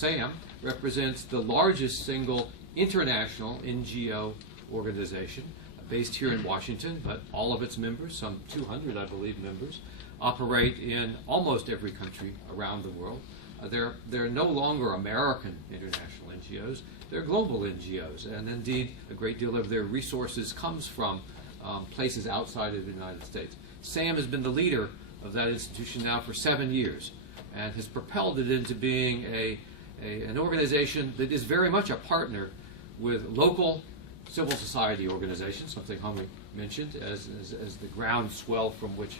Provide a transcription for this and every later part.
SAM represents the largest single international NGO organization based here in Washington, but all of its members, some 200, I believe, members, operate in almost every country around the world. They're no longer American international NGOs, they're global NGOs, and indeed a great deal of their resources comes from places outside of the United States. SAM has been the leader of that institution now for 7 years and has propelled it into being an organization that is very much a partner with local civil society organizations, something Homie mentioned, as the groundswell from which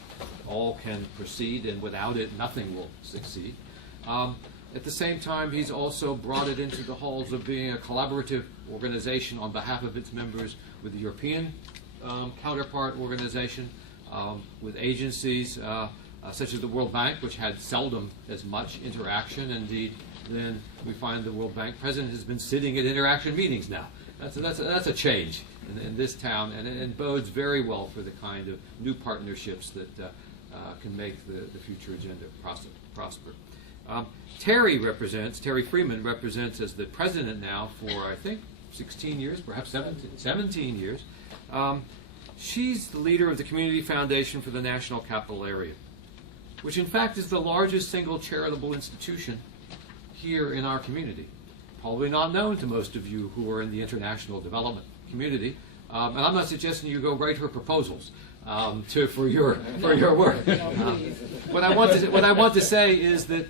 all can proceed, and without it nothing will succeed. At the same time, he's also brought it into the halls of being a collaborative organization on behalf of its members with the European counterpart organization, with agencies such as the World Bank, which had seldom as much interaction. Indeed, then we find the World Bank president has been sitting at interaction meetings now. That's a change in this town, and it bodes very well for the kind of new partnerships that can make the future agenda prosper. Terry Freeman represents as the president now for, I think, 16 years, perhaps 17 years. She's the leader of the Community Foundation for the National Capital Area, which in fact is the largest single charitable institution here in our community. Probably not known to most of you who are in the international development community. And I'm not suggesting you go write her proposals for your work. What I want to say is that,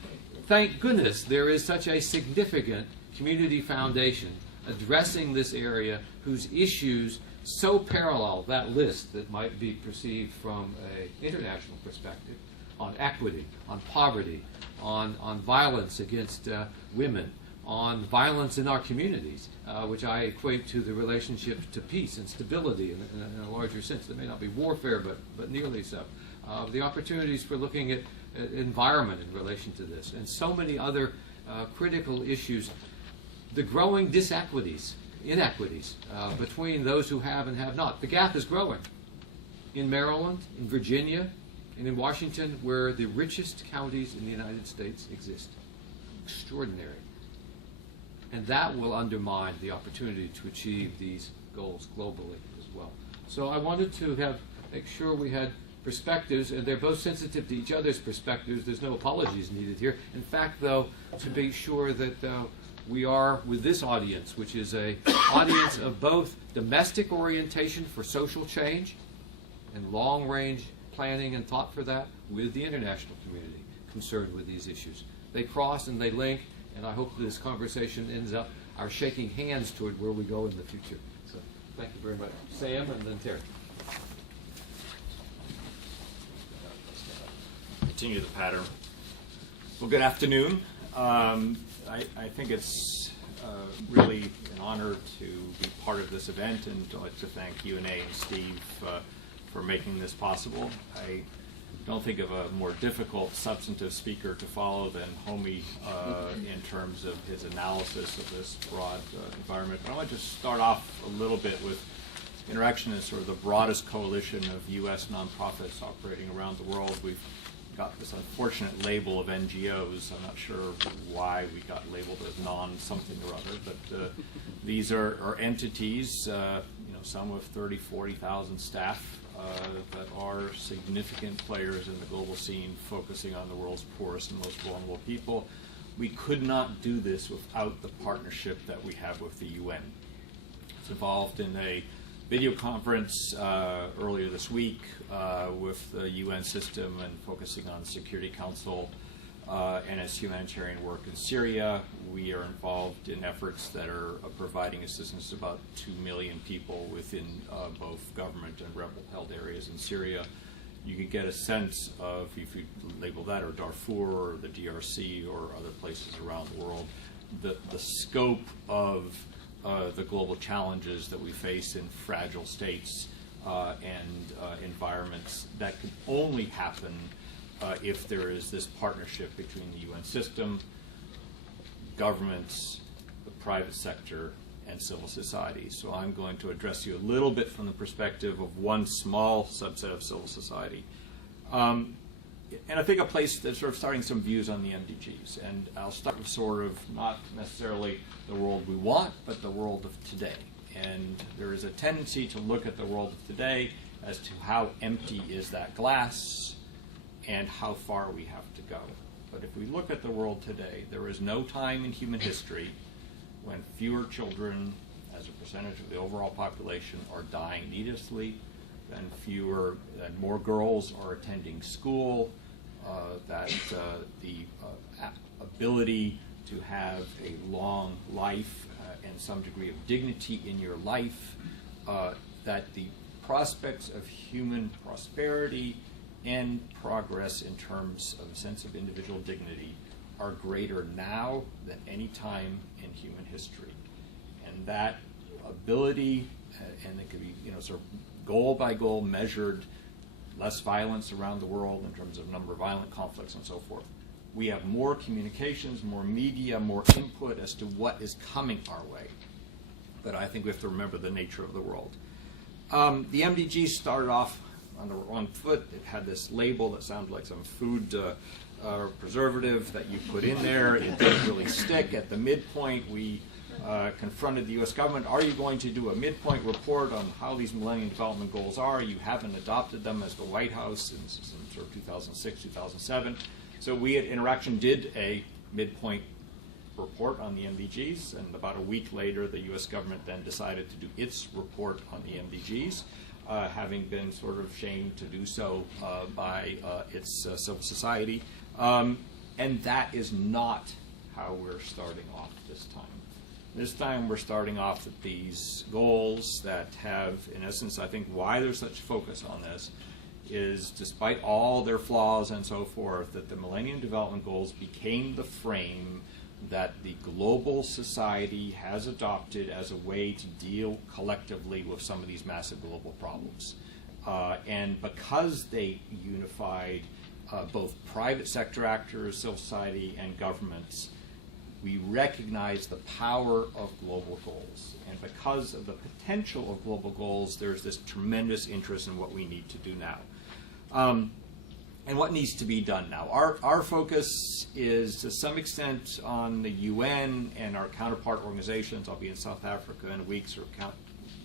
thank goodness, there is such a significant community foundation addressing this area whose issues so parallel that list that might be perceived from an international perspective on equity, on poverty, on violence against women, on violence in our communities, which I equate to the relationship to peace and stability in a larger sense. There may not be warfare, but nearly so. The opportunities for looking at environment in relation to this, and so many other critical issues. The growing inequities between those who have and have not. The gap is growing in Maryland, in Virginia, and in Washington, where the richest counties in the United States exist. Extraordinary. And that will undermine the opportunity to achieve these goals globally as well. So I wanted to make sure we had perspectives, and they're both sensitive to each other's perspectives. There's no apologies needed here. In fact, though, to be sure that we are with this audience, which is an audience of both domestic orientation for social change and long-range planning and thought for that, with the international community concerned with these issues. They cross and they link, and I hope this conversation ends up our shaking hands toward where we go in the future. So thank you very much. Sam and then Terry. Continue the pattern. Well, good afternoon. I think it's really an honor to be part of this event, and I'd like to thank UNA and Steve for making this possible. I don't think of a more difficult substantive speaker to follow than Homie in terms of his analysis of this broad environment. But I want to start off a little bit with interaction as sort of the broadest coalition of U.S. nonprofits operating around the world. We've got this unfortunate label of NGOs. I'm not sure why we got labeled as non-something or other, but these are entities, some with 30, 40,000 staff that are significant players in the global scene, focusing on the world's poorest and most vulnerable people. We could not do this without the partnership that we have with the UN. It's involved in a video conference earlier this week with the UN system and focusing on the Security Council and its humanitarian work in Syria. We are involved in efforts that are providing assistance to about 2 million people within both government and rebel-held areas in Syria. You can get a sense of, if you label that, or Darfur, or the DRC, or other places around the world, the scope of the global challenges that we face in fragile states and environments that can only happen if there is this partnership between the UN system, governments, the private sector, and civil society. So I'm going to address you a little bit from the perspective of one small subset of civil society. I think a place that's sort of starting some views on the MDGs. And I'll start with sort of not necessarily the world we want, but the world of today. And there is a tendency to look at the world of today as to how empty is that glass and how far we have to go. But if we look at the world today, there is no time in human history when fewer children as a percentage of the overall population are dying needlessly, and more girls are attending school, that the ability to have a long life and some degree of dignity in your life, that the prospects of human prosperity and progress in terms of a sense of individual dignity are greater now than any time in human history. And that ability, and it could be sort of goal by goal measured, less violence around the world in terms of number of violent conflicts and so forth. We have more communications, more media, more input as to what is coming our way. But I think we have to remember the nature of the world. The MDGs started off on the wrong foot. It had this label that sounded like some food preservative that you put in there. It didn't really stick. At the midpoint, we confronted the U.S. government. Are you going to do a midpoint report on how these Millennium Development Goals are? You haven't adopted them as the White House in sort of 2006, 2007. So we at Interaction did a midpoint report on the MDGs, and about a week later, the U.S. government then decided to do its report on the MDGs, having been sort of shamed to do so by its civil society. And that is not how we're starting off this time. This time we're starting off with these goals that have, in essence, I think why there's such focus on this is, despite all their flaws and so forth, that the Millennium Development Goals became the frame that the global society has adopted as a way to deal collectively with some of these massive global problems. And because they unified both private sector actors, civil society, and governments, we recognize the power of global goals. And because of the potential of global goals, there's this tremendous interest in what we need to do now. And what needs to be done now. Our focus is to some extent on the UN and our counterpart organizations. I'll be in South Africa in a week, sort of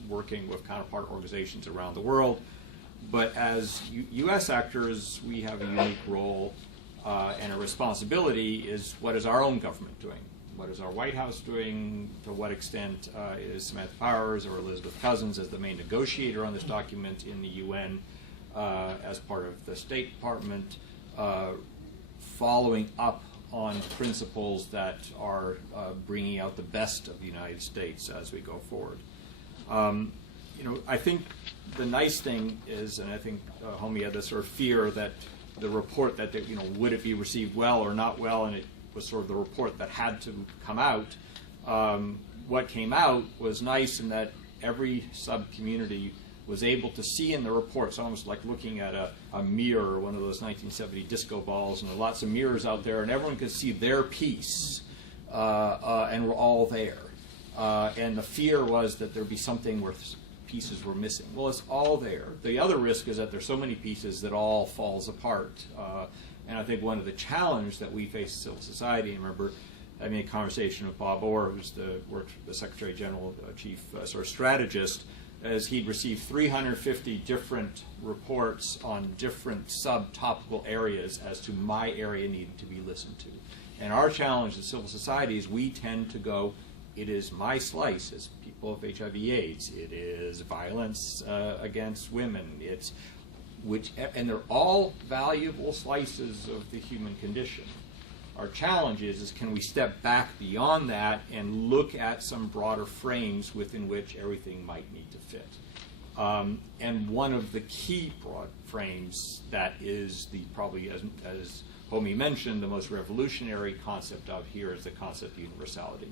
working with counterpart organizations around the world. But as U.S. actors, we have a unique role and a responsibility is, what is our own government doing? What is our White House doing? To what extent is Samantha Powers or Elizabeth Cousins as the main negotiator on this document in the UN as part of the State Department following up on principles that are bringing out the best of the United States as we go forward? I think the nice thing is, and I think Homie had this sort of fear that the report that, would it be received well or not well, and it was sort of the report that had to come out. What came out was nice in that every sub-community was able to see in the report. It's almost like looking at a mirror, one of those 1970 disco balls, and there are lots of mirrors out there, and everyone could see their piece, and we're all there. And the fear was that there'd be something where pieces were missing. Well, it's all there. The other risk is that there's so many pieces that all falls apart. And I think one of the challenges that we face as civil society, and remember having a conversation with Bob Orr, who's the Secretary General, Chief sort of strategist, as he'd received 350 different reports on different subtopical areas as to my area needed to be listened to. And our challenge as civil society is we tend to go, it is my slice as people of HIV/AIDS, it is violence against women, and they're all valuable slices of the human condition. Our challenge is can we step back beyond that and look at some broader frames within which everything might need to fit. And one of the key broad frames that is probably, as Homie mentioned, the most revolutionary concept out here is the concept of universality.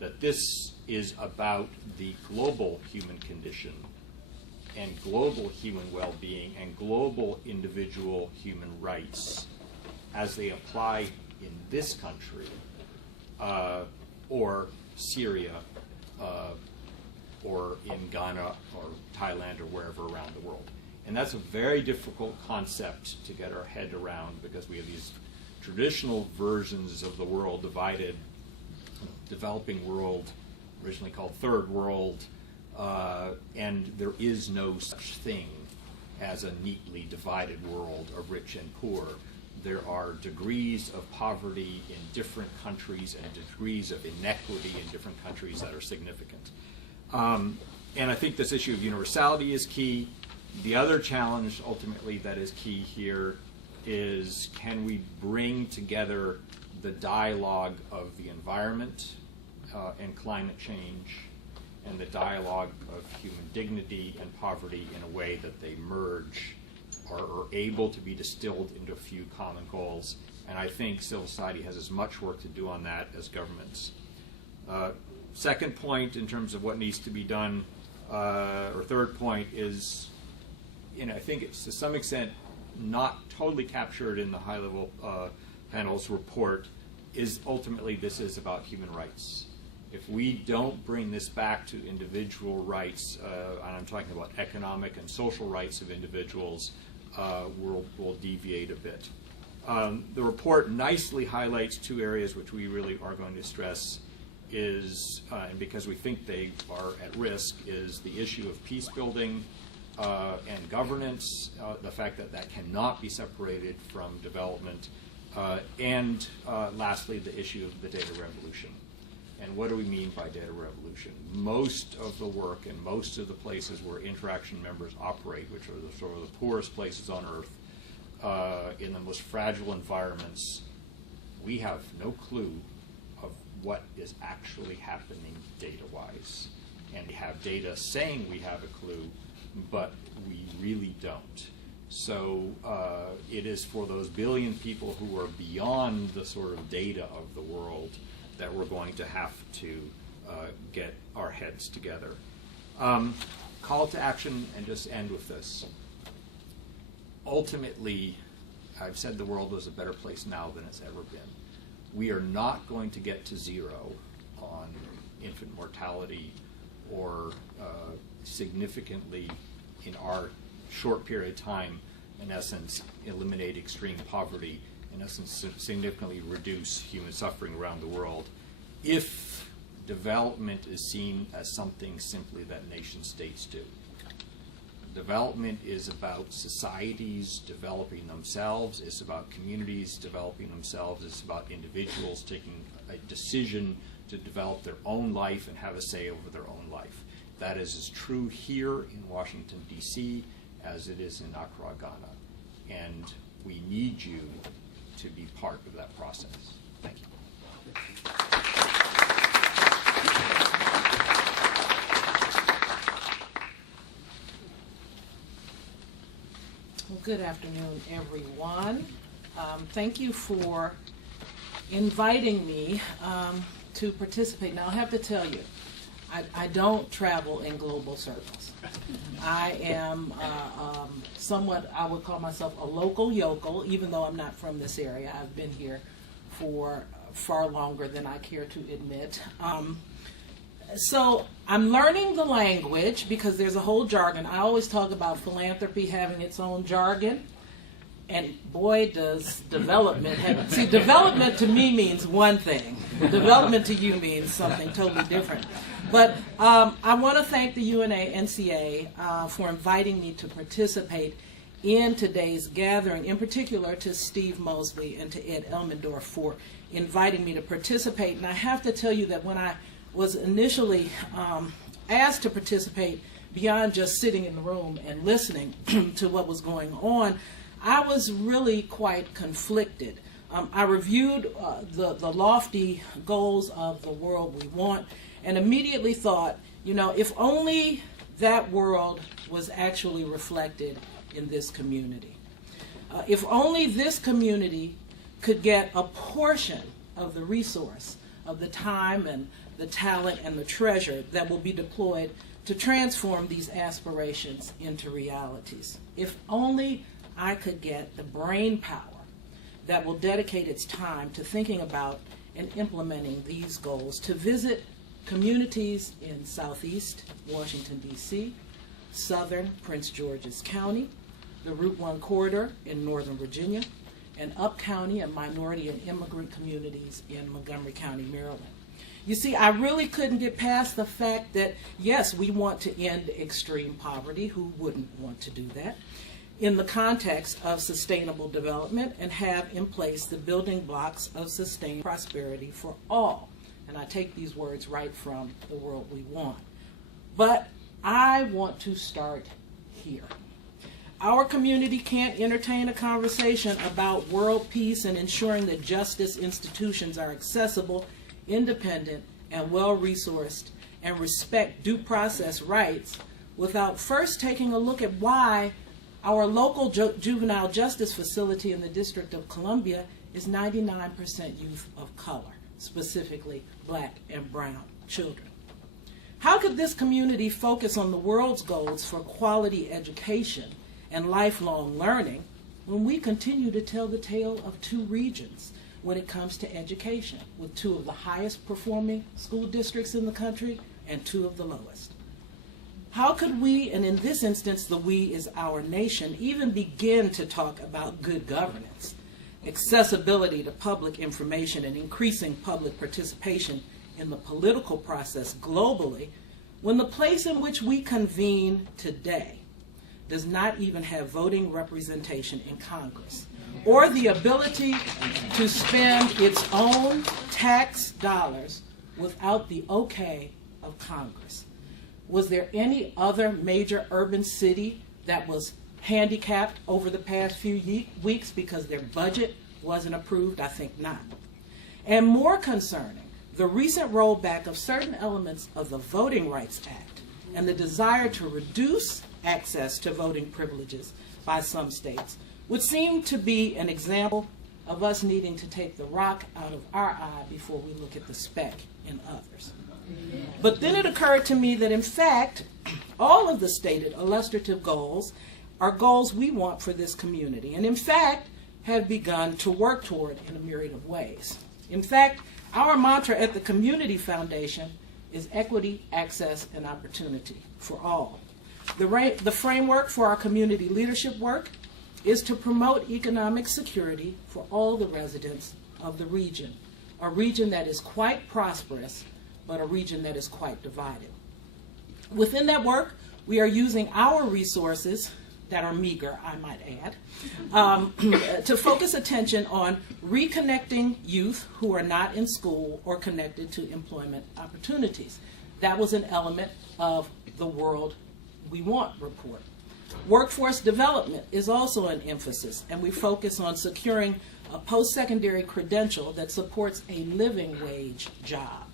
That this is about the global human condition and global human well-being and global individual human rights as they apply in this country or Syria or in Ghana or Thailand or wherever around the world. And that's a very difficult concept to get our head around, because we have these traditional versions of the world divided, developing world, originally called third world, and there is no such thing as a neatly divided world of rich and poor. There are degrees of poverty in different countries and degrees of inequity in different countries that are significant. And I think this issue of universality is key. The other challenge ultimately that is key here is, can we bring together the dialogue of the environment and climate change and the dialogue of human dignity and poverty in a way that they merge or are able to be distilled into a few common goals. And I think civil society has as much work to do on that as governments. Second point in terms of what needs to be done, or third point is, I think it's to some extent not totally captured in the high-level panel's report, is ultimately this is about human rights. If we don't bring this back to individual rights, and I'm talking about economic and social rights of individuals, we'll deviate a bit. The report nicely highlights two areas which we really are going to stress is, and because we think they are at risk, is the issue of peace building and governance, the fact that that cannot be separated from development, and lastly, the issue of the data revolution. And what do we mean by data revolution? Most of the work and most of the places where interaction members operate, which are the sort of the poorest places on earth, in the most fragile environments, we have no clue of what is actually happening data-wise. And we have data saying we have a clue, but we really don't. So it is for those billion people who are beyond the sort of data of the world that we're going to have to get our heads together. Call to action, and just end with this. Ultimately, I've said the world is a better place now than it's ever been. We are not going to get to zero on infant mortality or significantly, in our short period of time, in essence, eliminate extreme poverty, in essence, significantly reduce human suffering around the world, if development is seen as something simply that nation states do. Development is about societies developing themselves, it's about communities developing themselves, it's about individuals taking a decision to develop their own life and have a say over their own life. That is as true here in Washington, D.C. as it is in Accra, Ghana. And we need you to be part of that process. Thank you. Well, good afternoon, everyone. Thank you for inviting me to participate. Now, I have to tell you, I don't travel in global circles. I am somewhat, I would call myself a local yokel, even though I'm not from this area. I've been here for far longer than I care to admit. So I'm learning the language because there's a whole jargon. I always talk about philanthropy having its own jargon. And boy, does development have... See, development to me means one thing. Development to you means something totally different. But I want to thank the UNA NCA for inviting me to participate in today's gathering, in particular to Steve Mosley and to Ed Elmendorf for inviting me to participate. And I have to tell you that when I was initially asked to participate, beyond just sitting in the room and listening to what was going on, I was really quite conflicted. I reviewed the lofty goals of the world we want and immediately thought, you know, if only that world was actually reflected in this community. If only this community could get a portion of the resource, of the time and the talent and the treasure that will be deployed to transform these aspirations into realities. If only I could get the brain power that will dedicate its time to thinking about and implementing these goals, to visit communities in Southeast Washington, D.C., southern Prince George's County, the Route 1 corridor in Northern Virginia, and Up County and minority and immigrant communities in Montgomery County, Maryland. You see, I really couldn't get past the fact that, yes, we want to end extreme poverty. Who wouldn't want to do that? In the context of sustainable development, and have in place the building blocks of sustained prosperity for all. And I take these words right from The World We Want. But I want to start here. Our community can't entertain a conversation about world peace and ensuring that justice institutions are accessible, independent, and well-resourced, and respect due process rights without first taking a look at why our local juvenile justice facility in the District of Columbia is 99% youth of color, specifically black and brown children. How could this community focus on the world's goals for quality education and lifelong learning when we continue to tell the tale of two regions when it comes to education, with two of the highest performing school districts in the country and two of the lowest? How could we, and in this instance the we is our nation, even begin to talk about good governance, accessibility to public information, and increasing public participation in the political process globally, when the place in which we convene today does not even have voting representation in Congress, or the ability to spend its own tax dollars without the okay of Congress? Was there any other major urban city that was handicapped over the past few weeks because their budget wasn't approved? I think not. And more concerning, the recent rollback of certain elements of the Voting Rights Act and the desire to reduce access to voting privileges by some states would seem to be an example of us needing to take the rock out of our eye before we look at the speck in others. But then it occurred to me that, in fact, all of the stated illustrative goals are goals we want for this community, and in fact have begun to work toward in a myriad of ways. In fact, our mantra at the Community Foundation is equity, access, and opportunity for all. The framework for our community leadership work is to promote economic security for all the residents of the region, a region that is quite prosperous, but a region that is quite divided. Within that work, we are using our resources that are meager, I might add, to focus attention on reconnecting youth who are not in school or connected to employment opportunities. That was an element of the World We Want report. Workforce development is also an emphasis, and we focus on securing a post-secondary credential that supports a living wage job.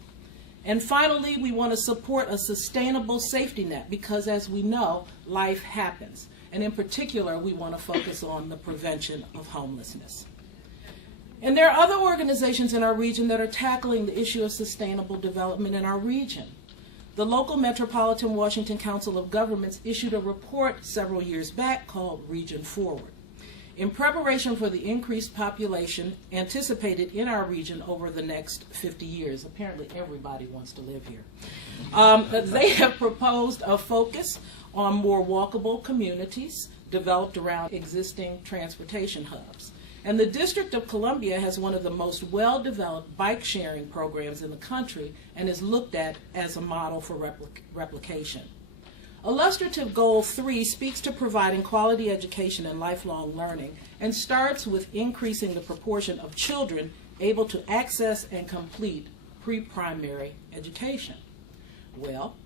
And finally, we want to support a sustainable safety net because, as we know, life happens. And in particular, we want to focus on the prevention of homelessness. And there are other organizations in our region that are tackling the issue of sustainable development in our region. The local Metropolitan Washington Council of Governments issued a report several years back called Region Forward. In preparation for the increased population anticipated in our region over the next 50 years, apparently everybody wants to live here, they have proposed a focus on more walkable communities developed around existing transportation hubs. And the District of Columbia has one of the most well-developed bike sharing programs in the country and is looked at as a model for replication. Illustrative Goal 3 speaks to providing quality education and lifelong learning and starts with increasing the proportion of children able to access and complete pre-primary education. Well,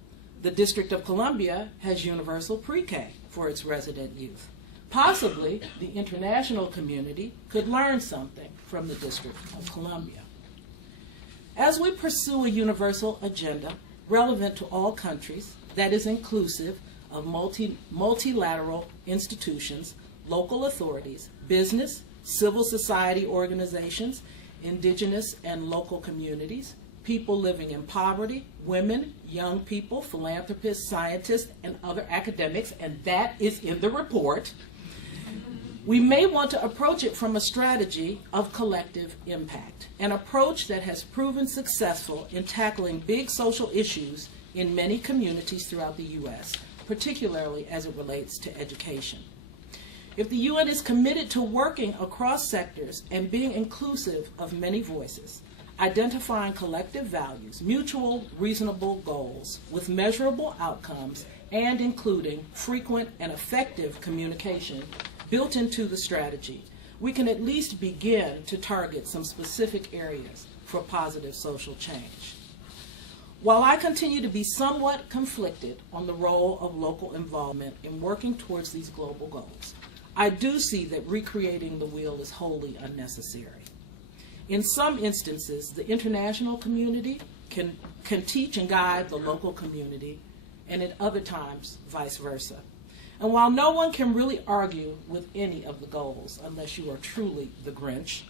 the District of Columbia has universal pre-K for its resident youth. Possibly, the international community could learn something from the District of Columbia. As we pursue a universal agenda relevant to all countries that is inclusive of multilateral institutions, local authorities, business, civil society organizations, indigenous and local communities, people living in poverty, women, young people, philanthropists, scientists, and other academics, and that is in the report, we may want to approach it from a strategy of collective impact, an approach that has proven successful in tackling big social issues in many communities throughout the U.S., particularly as it relates to education. If the UN is committed to working across sectors and being inclusive of many voices, identifying collective values, mutual reasonable goals with measurable outcomes, and including frequent and effective communication built into the strategy, we can at least begin to target some specific areas for positive social change. While I continue to be somewhat conflicted on the role of local involvement in working towards these global goals, I do see that recreating the wheel is wholly unnecessary. In some instances, the international community can teach and guide the local community, and at other times, vice versa. And while no one can really argue with any of the goals unless you are truly the Grinch,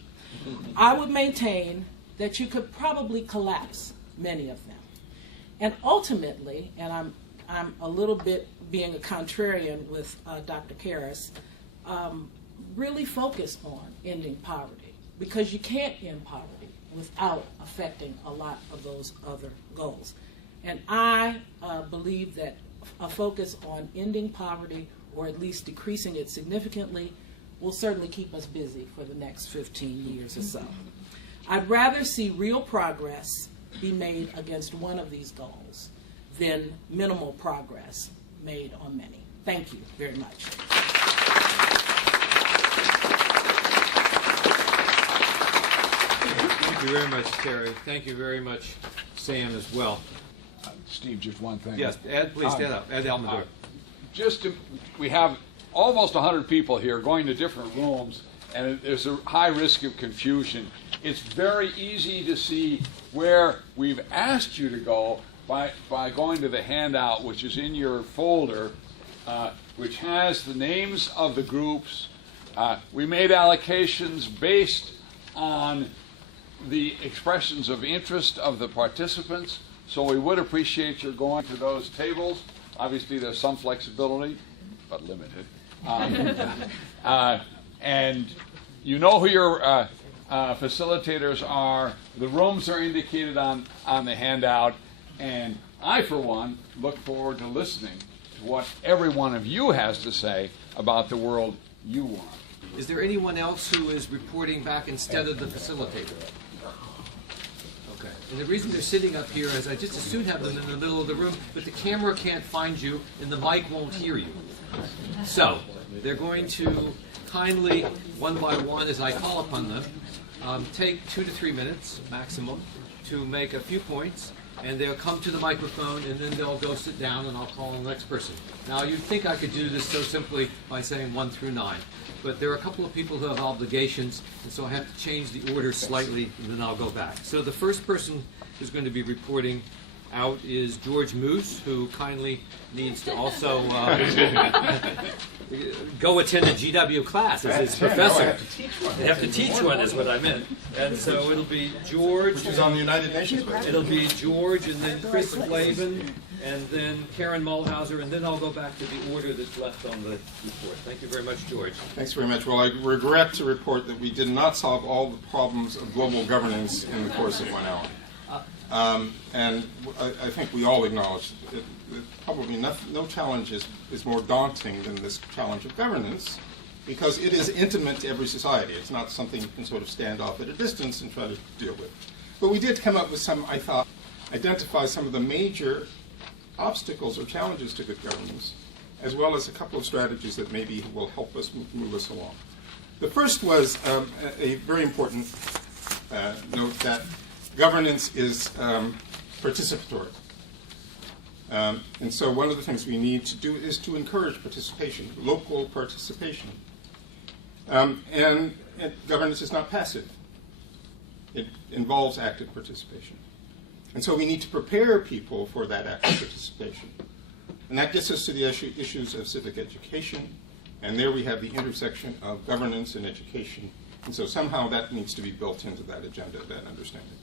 I would maintain that you could probably collapse many of them. And ultimately, and I'm a little bit being a contrarian with Dr. Karras, really focus on ending poverty, because you can't end poverty without affecting a lot of those other goals. And I believe that a focus on ending poverty, or at least decreasing it significantly, will certainly keep us busy for the next 15 years or so. I'd rather see real progress be made against one of these goals than minimal progress made on many. Thank you very much. Thank you very much, Terry. Thank you very much, Sam, as well. Steve, just one thing. Yes, Ed, please stand up. Ed Almador. We have almost 100 people here going to different rooms, and there's a high risk of confusion. It's very easy to see where we've asked you to go by going to the handout, which is in your folder, which has the names of the groups. We made allocations based on the expressions of interest of the participants, so we would appreciate your going to those tables. Obviously, there's some flexibility, but limited. And you know who your facilitators are. The rooms are indicated on the handout. And I, for one, look forward to listening to what every one of you has to say about the world you want. Is there anyone else who is reporting back instead of the facilitator? Okay. And the reason they're sitting up here is I just as soon have them in the middle of the room, but the camera can't find you and the mic won't hear you. So they're going to kindly, one by one, as I call upon them, take 2 to 3 minutes maximum to make a few points, and they'll come to the microphone, and then they'll go sit down, and I'll call on the next person. Now, you'd think I could do this so simply by saying 1 through 9, but there are a couple of people who have obligations, and so I have to change the order slightly, and then I'll go back. So the first person who's going to be reporting out is George Moose, who kindly needs to also go attend a GW class as his professor. They have to teach one is what I meant. And so it'll be George. Which is on the United Nations website. It'll be George, and then Chris Flavin, and then Karen Mulhauser, and then I'll go back to the order that's left on the report. Thank you very much, George. Thanks very much. Well, I regret to report that we did not solve all the problems of global governance in the course of 1 hour. And I think we all acknowledge that probably no challenge is more daunting than this challenge of governance, because it is intimate to every society. It's not something you can sort of stand off at a distance and try to deal with. But we did come up with some, I thought, identify some of the major obstacles or challenges to good governance, as well as a couple of strategies that maybe will help us move us along. The first was a very important note that governance is participatory. And so one of the things we need to do is to encourage participation, local participation. And governance is not passive. It involves active participation. And so we need to prepare people for that active participation. And that gets us to the issues of civic education. And there we have the intersection of governance and education. And so somehow that needs to be built into that agenda, that understanding.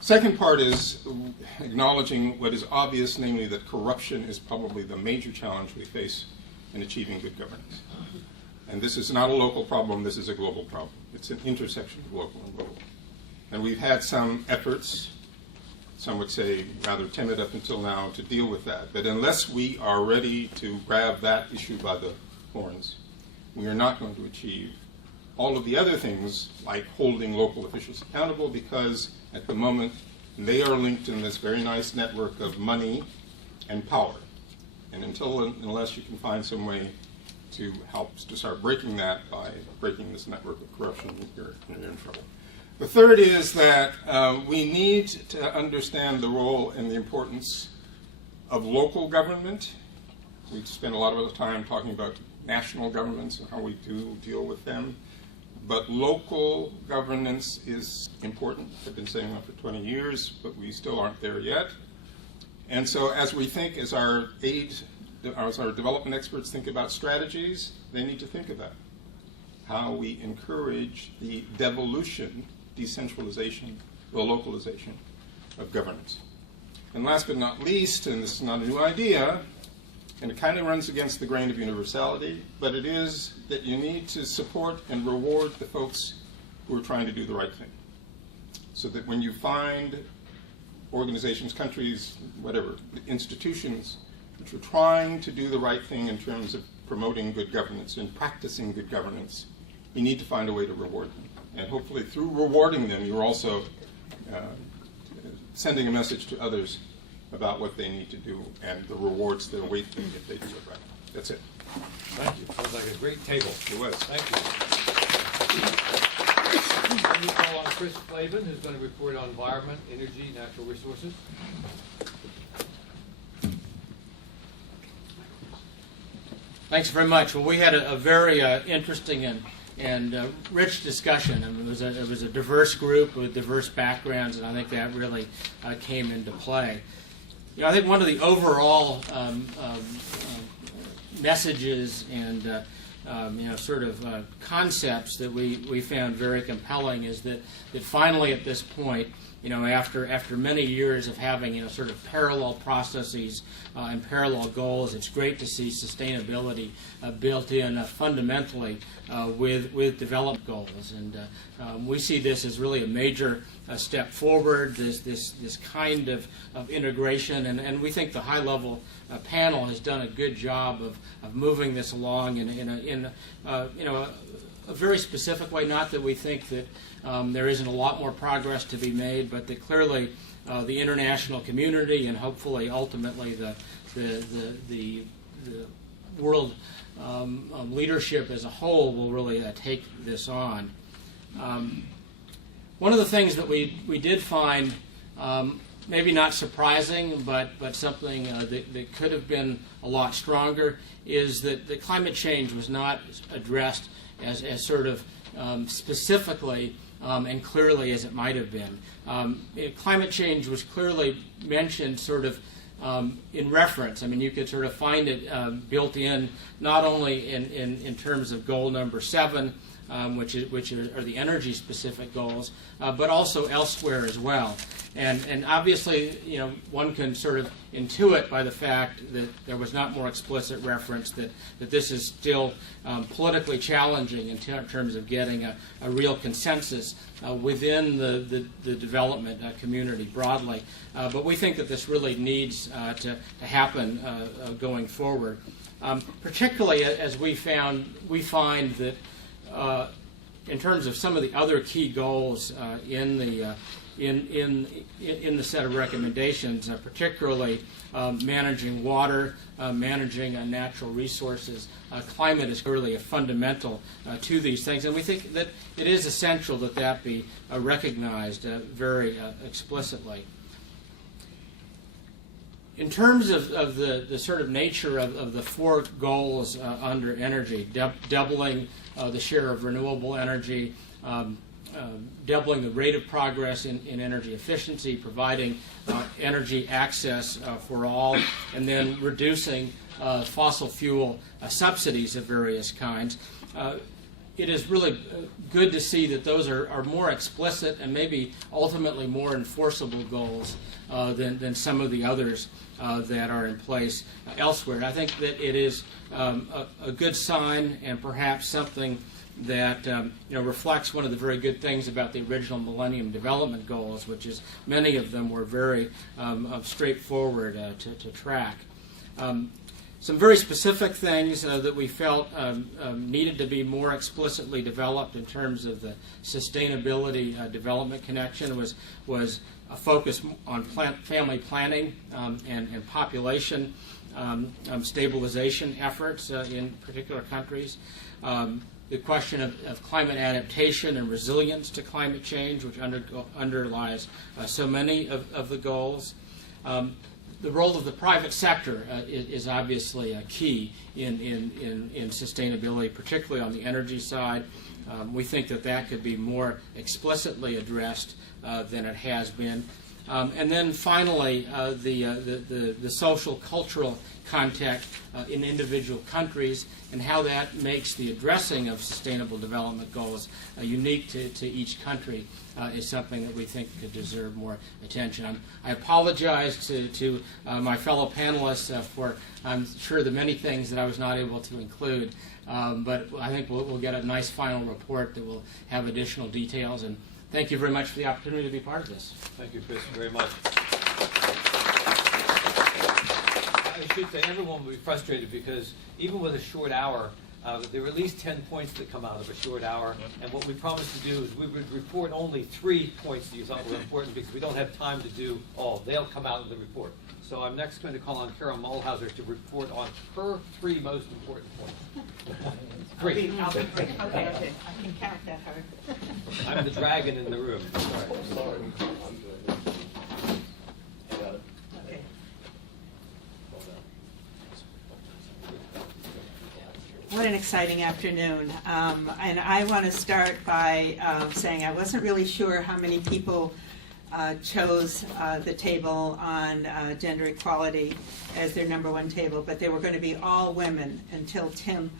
Second part is acknowledging what is obvious, namely that corruption is probably the major challenge we face in achieving good governance. And this is not a local problem, this is a global problem. It's an intersection of local and global. And we've had some efforts some would say rather timid up until now, to deal with that. But unless we are ready to grab that issue by the horns, we are not going to achieve all of the other things like holding local officials accountable, because at the moment they are linked in this very nice network of money and power. And unless you can find some way to help to start breaking that by breaking this network of corruption, you're in trouble. The third is that we need to understand the role and the importance of local government. We spend a lot of time talking about national governments and how we do deal with them. But local governance is important. I've been saying that for 20 years, but we still aren't there yet. And so as we think, as our development experts think about strategies, they need to think about how we encourage the devolution, decentralization, or localization of governance. And last but not least, and this is not a new idea, and it kind of runs against the grain of universality, but it is that you need to support and reward the folks who are trying to do the right thing. So that when you find organizations, countries, whatever, institutions which are trying to do the right thing in terms of promoting good governance and practicing good governance, you need to find a way to reward them. And hopefully through rewarding them, you're also sending a message to others about what they need to do and the rewards that await them if they do it right. That's it. Thank you. Sounds like a great table. It was. Thank you. We call on Chris Flavin, who's going to report on environment, energy, natural resources. Thanks very much. Well, we had a very interesting and rich discussion. I mean, it was a diverse group with diverse backgrounds, and I think that really came into play. You know, I think one of the overall messages and concepts that we found very compelling is that finally at this point, you know, after many years of having sort of parallel processes and parallel goals, it's great to see sustainability built in fundamentally with development goals, and we see this as really a major step forward. This kind of integration, and we think the high-level panel has done a good job of moving this along in a very specific way. Not that we think that there isn't a lot more progress to be made, but that clearly the international community and hopefully ultimately the world leadership as a whole will really take this on. One of the things that we did find, maybe not surprising, but something that could have been a lot stronger, is that the climate change was not addressed as sort of specifically and clearly as it might have been. Climate change was clearly mentioned sort of in reference. I mean, you could sort of find it built in not only in terms of goal number 7, which are the energy-specific goals, but also elsewhere as well. And obviously, you know, one can sort of intuit by the fact that there was not more explicit reference that this is still politically challenging in terms of getting a real consensus within the development community broadly. But we think that this really needs to happen going forward. Particularly as we find that in terms of some of the other key goals in the set of recommendations, particularly managing water, managing natural resources, climate is clearly a fundamental to these things, and we think that it is essential that be recognized very explicitly. In terms of the sort of nature of the 4 goals under energy, doubling the share of renewable energy, doubling the rate of progress in energy efficiency, providing energy access for all, and then reducing fossil fuel subsidies of various kinds. it is really good to see that those are more explicit and maybe ultimately more enforceable goals than some of the others that are in place elsewhere. I think that it is a good sign and perhaps something that reflects one of the very good things about the original Millennium Development Goals, which is many of them were very straightforward to track. Some very specific things that we felt needed to be more explicitly developed in terms of the sustainability development connection was a focus on family planning and population stabilization efforts in particular countries. The question of climate adaptation and resilience to climate change, which underlies so many of the goals. The role of the private sector is obviously a key in sustainability, particularly on the energy side. We think that could be more explicitly addressed than it has been. And then finally, the social cultural context in individual countries and how that makes the addressing of sustainable development goals unique to each country is something that we think could deserve more attention. I apologize to my fellow panelists for, I'm sure, the many things that I was not able to include, but I think we'll get a nice final report that will have additional details. And thank you very much for the opportunity to be part of this. Thank you, Chris, very much. I should say everyone will be frustrated because even with a short hour, there are at least 10 points that come out of a short hour. And what we promised to do is we would report only 3 points that you thought were important because we don't have time to do all. They'll come out in the report. So I'm next going to call on Carol Mulhauser to report on her 3 most important points. 3. I'll be quick. Okay. I can count that hard. I'm the dragon in the room. Okay. What an exciting afternoon. And I want to start by saying I wasn't really sure how many people chose the table on gender equality as their #1 table, but they were going to be all women until Tim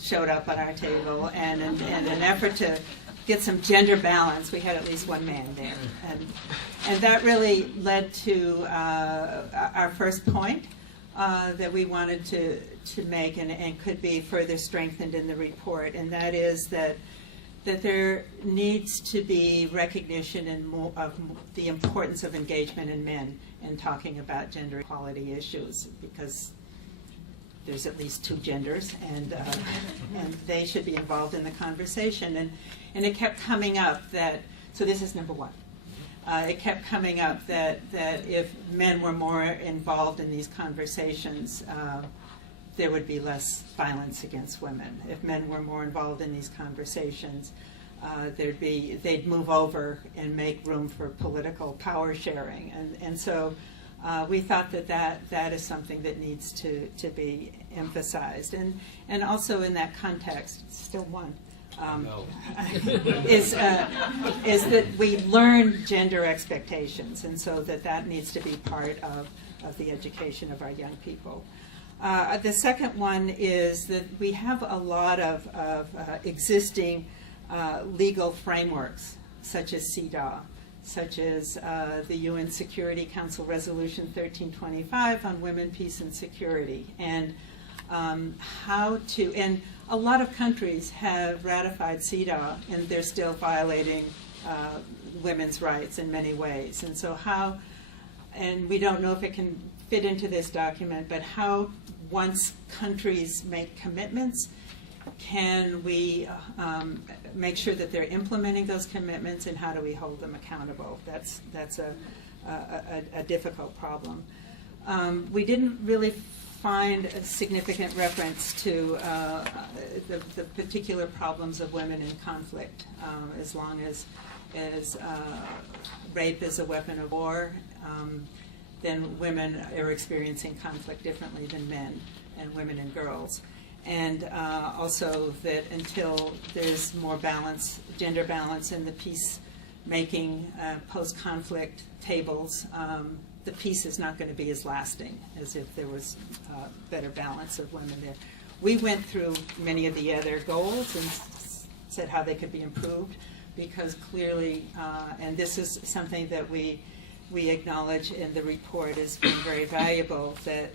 showed up at our table. And in an effort to get some gender balance, we had at least one man there. And that really led to our first point that we wanted to make and could be further strengthened in the report, and that is that there needs to be recognition of the importance of engagement in men in talking about gender equality issues, because there's at least 2 genders, and they should be involved in the conversation. And it kept coming up that, so this is #1. It kept coming up that if men were more involved in these conversations, there would be less violence against women. If men were more involved in these conversations, they'd move over and make room for political power sharing. And so we thought that is something that needs to be emphasized. And also in that context, still 1. Is that we learn gender expectations, and so that needs to be part of the education of our young people. The second one is that we have a lot of existing legal frameworks, such as CEDAW, such as the UN Security Council Resolution 1325 on women, peace, and security, and and a lot of countries have ratified CEDAW, and they're still violating women's rights in many ways. And so and we don't know if it can fit into this document, but how, once countries make commitments, can we make sure that they're implementing those commitments, and how do we hold them accountable? That's a difficult problem. We didn't really find a significant reference to the particular problems of women in conflict, as long as rape is a weapon of war, then women are experiencing conflict differently than men and women and girls. And also that until there's more balance, gender balance in the peacemaking post-conflict tables, the peace is not going to be as lasting as if there was better balance of women there. We went through many of the other goals and said how they could be improved, because clearly, and this is something that we acknowledge in the report as being very valuable, that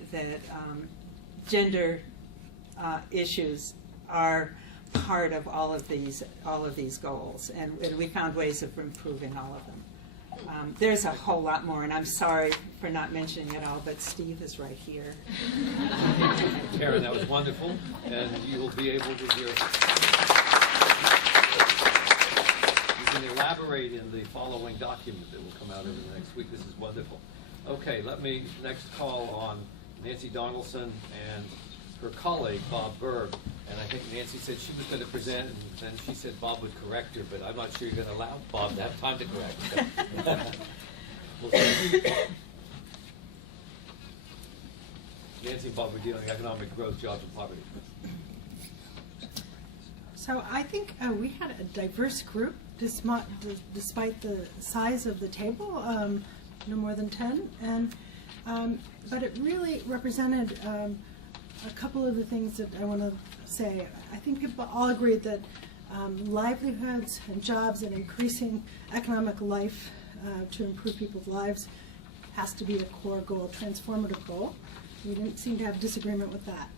gender issues are part of all of these goals, and we found ways of improving all of them. There's a whole lot more, and I'm sorry for not mentioning it all, but Steve is right here. Karen, that was wonderful, and you will be able to hear. You can elaborate in the following document that will come out over the next week. This is wonderful. Okay, let me next call on Nancy Donaldson and her colleague, Bob Berg. And I think Nancy said she was going to present, and then she said Bob would correct her, but I'm not sure you're going to allow Bob to have time to correct her. We'll see. Nancy and Bob are dealing with economic growth, jobs, and poverty. So I think we had a diverse group, despite the size of the table, no more than 10, and but it really represented a couple of the things that I want to say. I think people all agreed that livelihoods and jobs and increasing economic life to improve people's lives has to be a core goal, transformative goal. We didn't seem to have disagreement with that.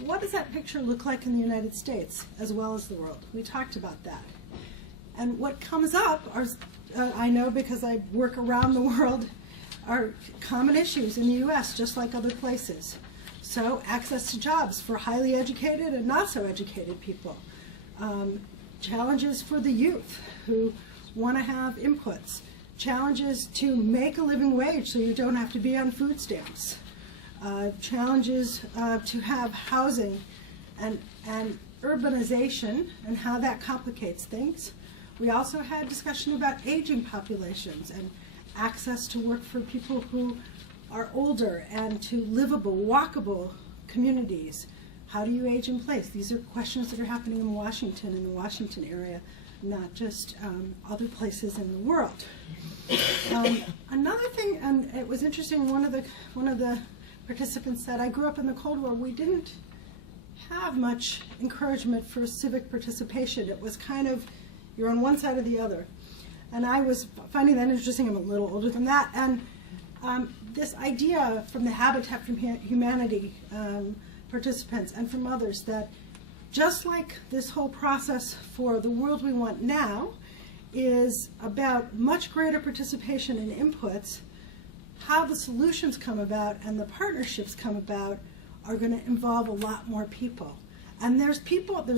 What does that picture look like in the United States as well as the world? We talked about that. And what comes up are, I know because I work around the world, are common issues in the U.S. just like other places. So access to jobs for highly educated and not so educated people. Challenges for the youth who want to have inputs. Challenges to make a living wage so you don't have to be on food stamps. Challenges to have housing and urbanization and how that complicates things. We also had discussion about aging populations and access to work for people who are older and to livable, walkable communities. How do you age in place? These are questions that are happening in Washington, in the Washington area, not just other places in the world. Another thing, and it was interesting, one of the participants said, I grew up in the Cold War. We didn't have much encouragement for civic participation. It was kind of, you're on one side or the other. And I was finding that interesting. I'm a little older than that. And this idea from the Habitat for Humanity participants and from others that just like this whole process for the world we want now is about much greater participation in inputs, how the solutions come about and the partnerships come about are going to involve a lot more people. And there's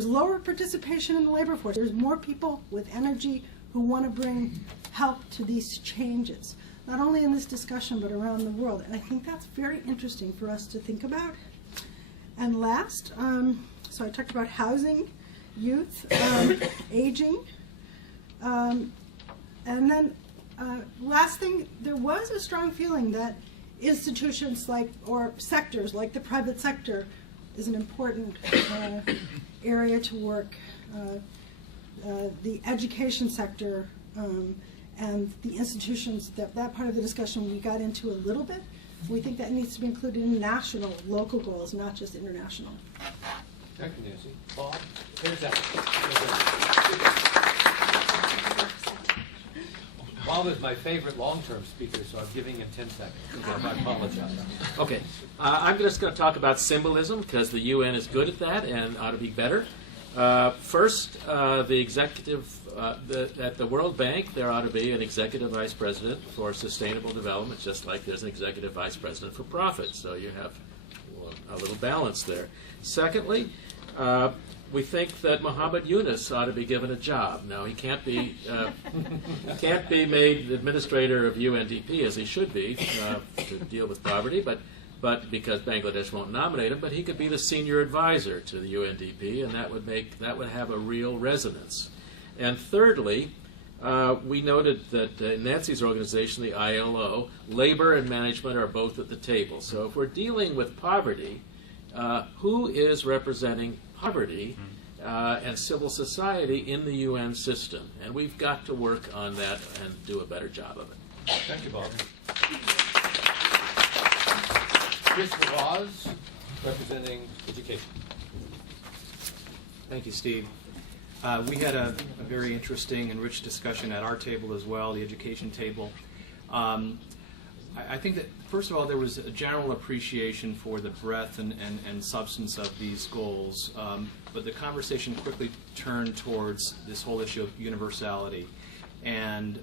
lower participation in the labor force. There's more people with energy who want to bring help to these changes, not only in this discussion but around the world. And I think that's very interesting for us to think about. And last, so I talked about housing, youth, aging, and then last thing, there was a strong feeling that institutions or sectors like the private sector is an important area to work. The education sector and the institutions, that part of the discussion we got into a little bit. We think that needs to be included in national, local goals, not just international. Thank you, Nancy. Bob, here's that. Bob is my favorite long-term speaker, so I'm giving him 10 seconds. I apologize. Okay, I'm just going to talk about symbolism because the UN is good at that and ought to be better. First, the executive at the World Bank, there ought to be an executive vice president for sustainable development, just like there's an executive vice president for profit. So you have a little balance there. Secondly, we think that Muhammad Yunus ought to be given a job. Now he can't be made administrator of UNDP as he should be to deal with poverty, but because Bangladesh won't nominate him, but he could be the senior advisor to the UNDP, and that would have a real resonance. And thirdly, we noted that in Nancy's organization, the ILO, labor and management are both at the table. So if we're dealing with poverty, who is representing poverty and civil society in the UN system? And we've got to work on that and do a better job of it. Thank you, Bob. Chris Roz, representing education. Thank you, Steve. We had a very interesting and rich discussion at our table as well, the education table. I think that, first of all, there was a general appreciation for the breadth and substance of these goals, but the conversation quickly turned towards this whole issue of universality, and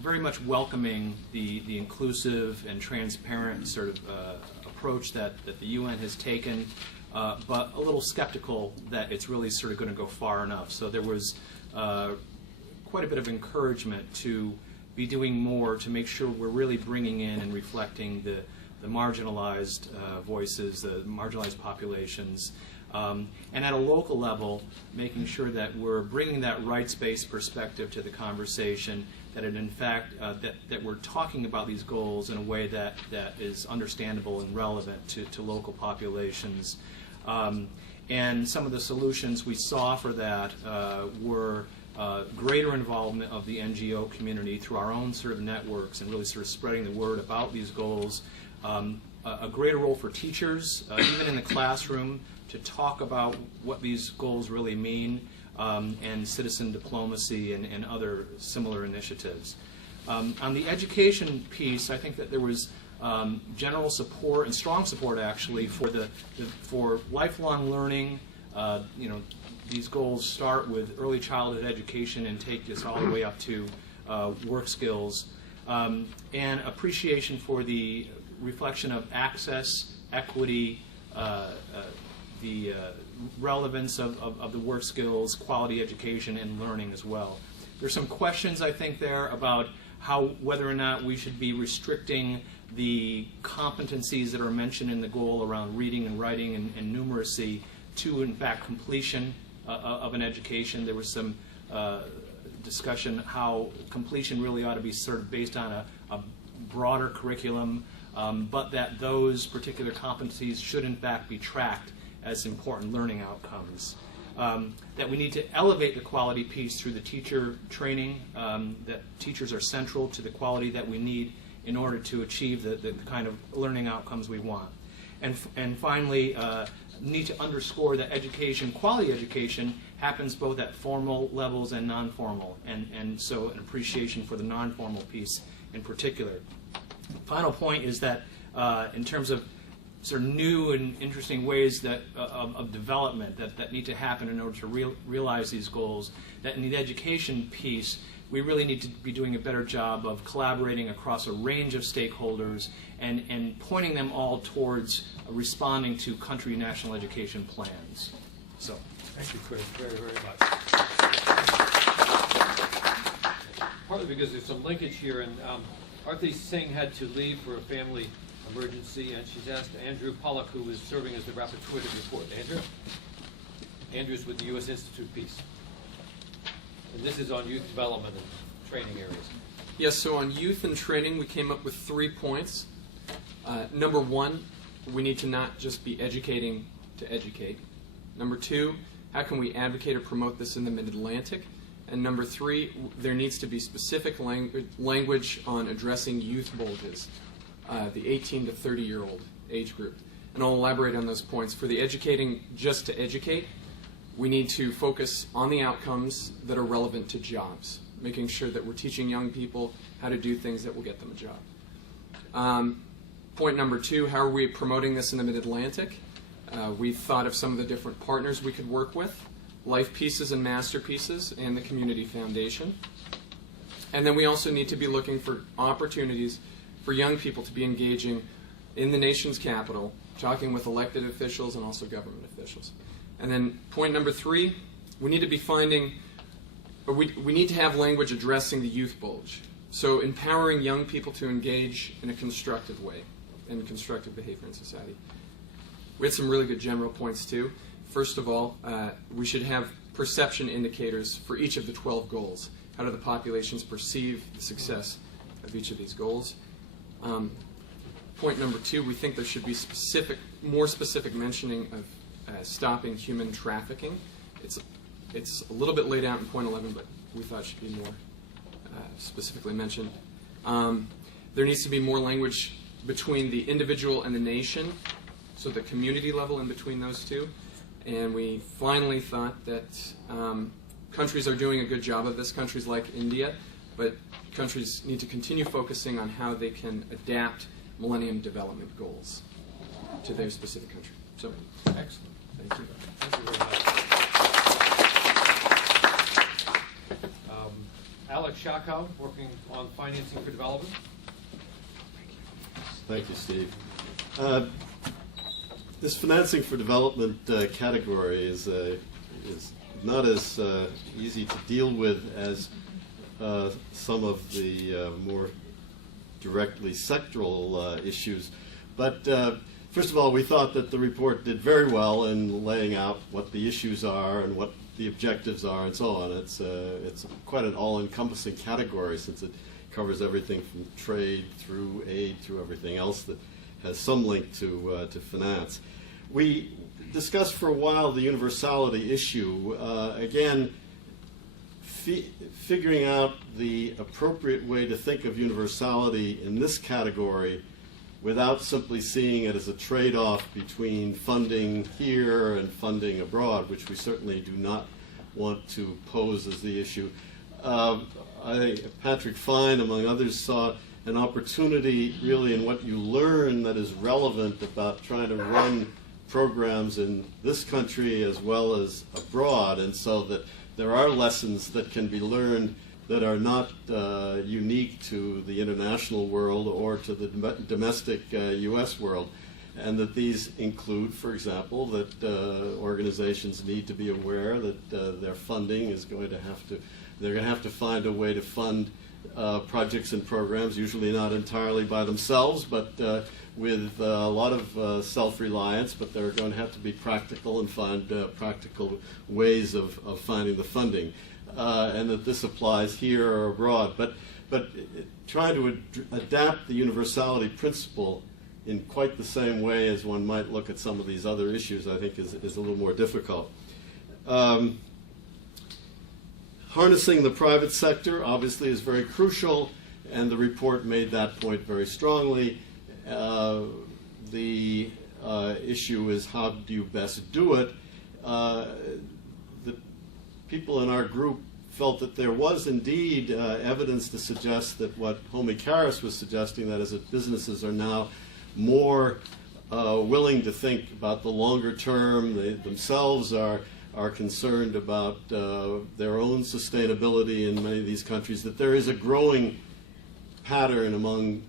very much welcoming the inclusive and transparent sort of approach that the UN has taken, but a little skeptical that it's really sort of going to go far enough. So there was quite a bit of encouragement to be doing more to make sure we're really bringing in and reflecting the marginalized voices, the marginalized populations, and at a local level, making sure that we're bringing that rights-based perspective to the conversation, that it in fact, that we're talking about these goals in a way that is understandable and relevant to local populations. And some of the solutions we saw for that were greater involvement of the NGO community through our own sort of networks and really sort of spreading the word about these goals. A greater role for teachers, even in the classroom, to talk about what these goals really mean, and citizen diplomacy and other similar initiatives. On the education piece, I think that there was general support and strong support actually for lifelong learning. These goals start with early childhood education and take us all the way up to work skills, and appreciation for the reflection of access, equity, the relevance of the work skills, quality education, and learning as well. There's some questions, I think, there about whether or not we should be restricting the competencies that are mentioned in the goal around reading and writing and numeracy to, in fact, completion of an education. There was some discussion how completion really ought to be sort of based on a broader curriculum, but that those particular competencies should, in fact, be tracked as important learning outcomes. That we need to elevate the quality piece through the teacher training, that teachers are central to the quality that we need in order to achieve the kind of learning outcomes we want. And finally, need to underscore that education, quality education, happens both at formal levels and non-formal, and so an appreciation for the non-formal piece in particular. Final point is that in terms of sort of new and interesting ways that of development that need to happen in order to realize these goals, that in the education piece, we really need to be doing a better job of collaborating across a range of stakeholders and pointing them all towards responding to country national education plans. So, thank you, Chris, very, very much. Partly because there's some linkage here, and Arthi Singh had to leave for a family emergency, and she's asked Andrew Pollack, who is serving as the rapporteur, to report. Andrew? Andrew's with the U.S. Institute Peace. And this is on youth development and training areas. Yes, so on youth and training, we came up with 3 points. Number 1, we need to not just be educating to educate. Number 2, how can we advocate or promote this in the Mid-Atlantic? And number 3, there needs to be specific language on addressing youth bulges, the 18 to 30-year-old age group. And I'll elaborate on those points. For the educating just to educate, we need to focus on the outcomes that are relevant to jobs, making sure that we're teaching young people how to do things that will get them a job. Point number 2, how are we promoting this in the Mid-Atlantic? We thought of some of the different partners we could work with, Life Pieces and Masterpieces, and the Community Foundation. And then we also need to be looking for opportunities for young people to be engaging in the nation's capital, talking with elected officials and also government officials. And then point number 3, we need to be we need to have language addressing the youth bulge. So empowering young people to engage in a constructive way, in constructive behavior in society. We had some really good general points too. First of all, we should have perception indicators for each of the 12 goals. How do the populations perceive the success of each of these goals? Point number 2, we think there should be more specific mentioning of stopping human trafficking. It's a little bit laid out in point 11, but we thought it should be more specifically mentioned. There needs to be more language between the individual and the nation, so the community level in between those two. And we finally thought that countries are doing a good job of this, countries like India, but countries need to continue focusing on how they can adapt Millennium Development Goals to their specific country. So, Excellent. thank you. Thank you very much. Alex Shakow, working on financing for development. Thank you, Steve. This financing for development category is not as easy to deal with as some of the more directly sectoral issues. But first of all, we thought that the report did very well in laying out what the issues are and what the objectives are and so on. It's quite an all-encompassing category, since it covers everything from trade through aid through everything else that has some link to finance. We discussed for a while the universality issue. Again, figuring out the appropriate way to think of universality in this category without simply seeing it as a trade-off between funding here and funding abroad, which we certainly do not want to pose as the issue. I think Patrick Fine, among others, saw an opportunity really in what you learn that is relevant about trying to run programs in this country as well as abroad, and so that there are lessons that can be learned that are not unique to the international world or to the domestic U.S. world, and that these include, for example, that organizations need to be aware that their funding is going to have to find a way to fund projects and programs, usually not entirely by themselves, but with a lot of self-reliance, but they're going to have to be practical and find practical ways of finding the funding. And that this applies here or abroad. But trying to adapt the universality principle in quite the same way as one might look at some of these other issues, I think, is a little more difficult. Harnessing the private sector obviously is very crucial, and the report made that point very strongly. The issue is, how do you best do it? The people in our group felt that there was indeed evidence to suggest that what Homi Karas was suggesting, that is that businesses are now more willing to think about the longer term. They themselves are concerned about their own sustainability in many of these countries, that there is a growing pattern among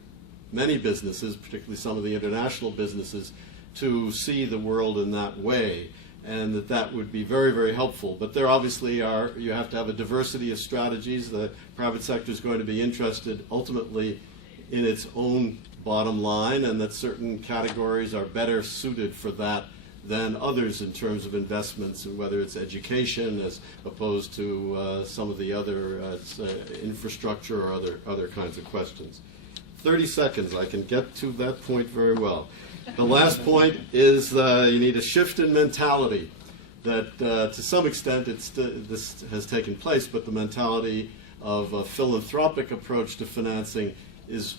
many businesses, particularly some of the international businesses, to see the world in that way, and that would be very, very helpful. But there obviously you have to have a diversity of strategies. The private sector is going to be interested ultimately in its own bottom line, and that certain categories are better suited for that than others in terms of investments, and whether it's education as opposed to some of the other infrastructure or other kinds of questions. 30 seconds, I can get to that point very well. The last point is you need a shift in mentality. That to some extent this has taken place, but the mentality of a philanthropic approach to financing,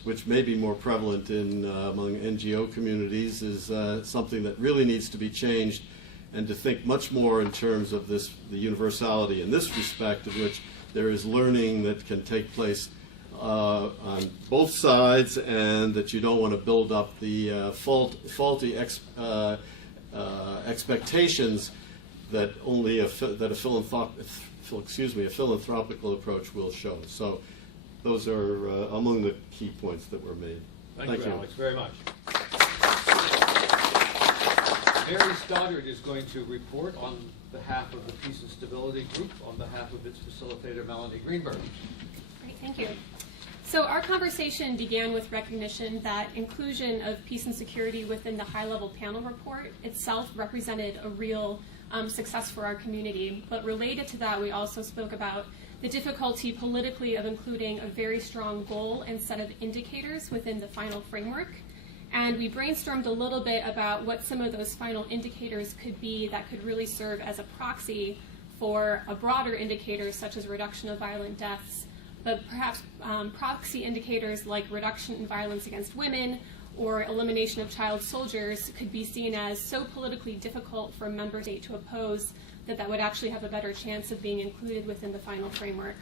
which may be more prevalent among NGO communities, is something that really needs to be changed, and to think much more in terms of the universality in this respect, of which there is learning that can take place on both sides, and that you don't want to build up the faulty expectations that only a philanthropical approach will show. So those are among the key points that were made. Thank you, Alex, very much. Mary Stoddard is going to report on behalf of the Peace and Stability Group, on behalf of its facilitator, Melanie Greenberg. Great, thank you. So our conversation began with recognition that inclusion of peace and security within the high-level panel report itself represented a real success for our community. But related to that, we also spoke about the difficulty politically of including a very strong goal and set of indicators within the final framework. And we brainstormed a little bit about what some of those final indicators could be that could really serve as a proxy for a broader indicator, such as reduction of violent deaths, but perhaps proxy indicators like reduction in violence against women, or elimination of child soldiers could be seen as so politically difficult for a member state to oppose that that would actually have a better chance of being included within the final framework.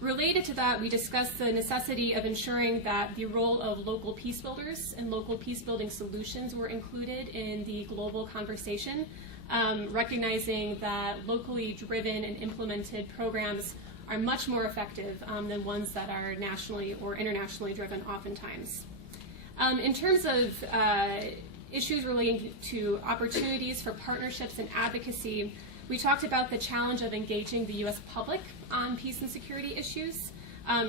Related to that, we discussed the necessity of ensuring that the role of local peace builders and local peace-building solutions were included in the global conversation, recognizing that locally driven and implemented programs are much more effective than ones that are nationally or internationally driven oftentimes. In terms of issues relating to opportunities for partnerships and advocacy, we talked about the challenge of engaging the U.S. public on peace and security issues,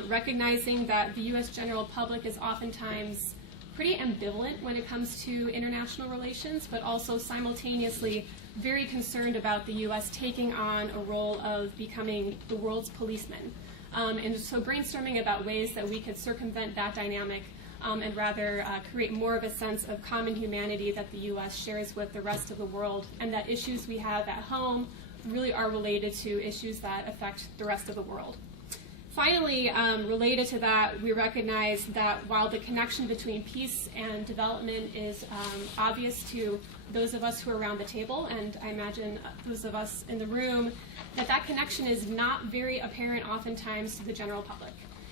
recognizing that the U.S. general public is oftentimes pretty ambivalent when it comes to international relations, but also simultaneously very concerned about the U.S. taking on a role of becoming the world's policeman. And so brainstorming about ways that we could circumvent that dynamic and rather create more of a sense of common humanity that the U.S. shares with the rest of the world, and that issues we have at home really are related to issues that affect the rest of the world. Finally, related to that, we recognize that while the connection between peace and development is obvious to those of us who are around the table, and I imagine those of us in the room, that connection is not very apparent oftentimes to the general public.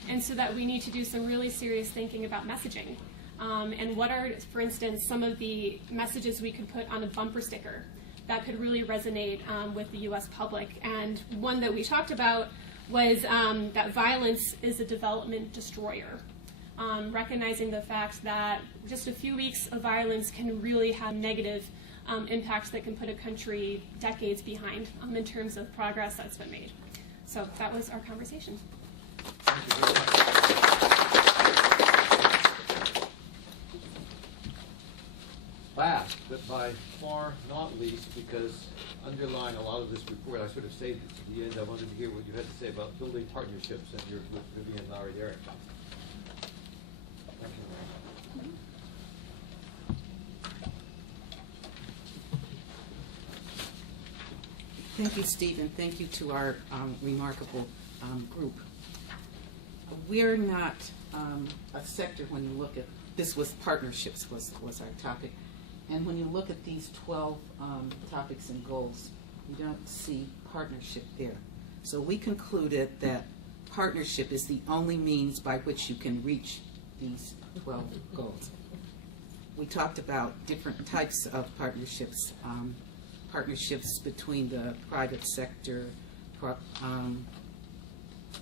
And so that we need to do some really serious thinking about messaging. And what are, for instance, some of the messages we could put on a bumper sticker that could really resonate with the U.S. public. And one that we talked about was that violence is a development destroyer, recognizing the fact that just a few weeks of violence can really have negative impacts that can put a country decades behind in terms of progress that's been made. So that was our conversation. Last, but by far not least, because underlying a lot of this report, I sort of saved it to the end. I wanted to hear what you had to say about building partnerships, and you're with Vivian Larry-Derrick. Thank you, Mary. Thank you, Steve, and thank you to our remarkable group. We're not a sector when you look at, this was partnerships was our topic, and when you look at these 12 topics and goals, you don't see partnership there. So we concluded that partnership is the only means by which you can reach these 12 goals. We talked about different types of partnerships, partnerships between the private sector,